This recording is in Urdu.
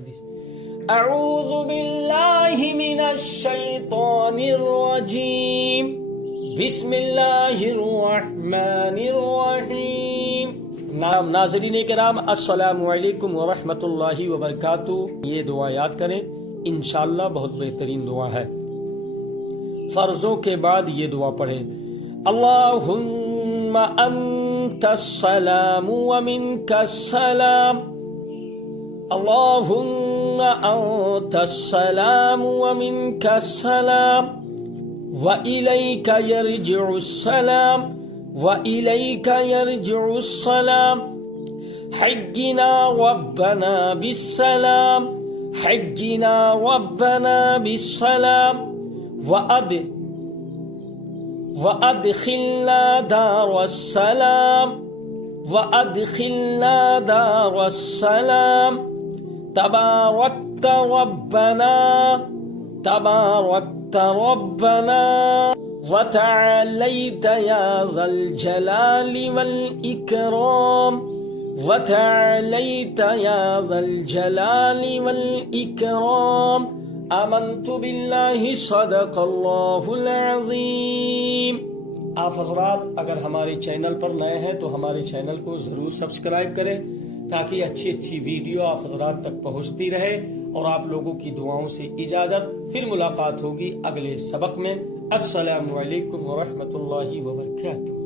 اعوذ باللہ من الشیطان الرجیم بسم اللہ الرحمن الرحیم. ناظرین کرام السلام علیکم ورحمۃ اللہ وبرکاتہ. یہ دعا یاد کریں، انشاءاللہ بہت بہترین دعا ہے. فرضوں کے بعد یہ دعا پڑھیں. اللہم انت السلام ومنک السلام. اللہم انت السلام ومنک السلام وإلیک یرجع السلام وإلیک یرجع السلام. حجنا ربنا بالسلام حجنا ربنا بالسلام وأدخلنا دار السلام وأدخلنا دار السلام. تباركت ربنا وتعاليت يا ذا الجلال والإكرام وتعاليت يا ذا الجلال والإكرام. آمنت بالله صدق اللہ العظیم. آپ حضرات اگر ہمارے چینل پر نئے ہیں تو ہمارے چینل کو ضرور سبسکرائب کریں تاکہ اچھی اچھی ویڈیو آپ حضرات تک پہنچتی رہے. اور آپ لوگوں کی دعاؤں سے اجازت، پھر ملاقات ہوگی اگلے سبق میں. السلام علیکم ورحمۃ اللہ وبرکاتہ.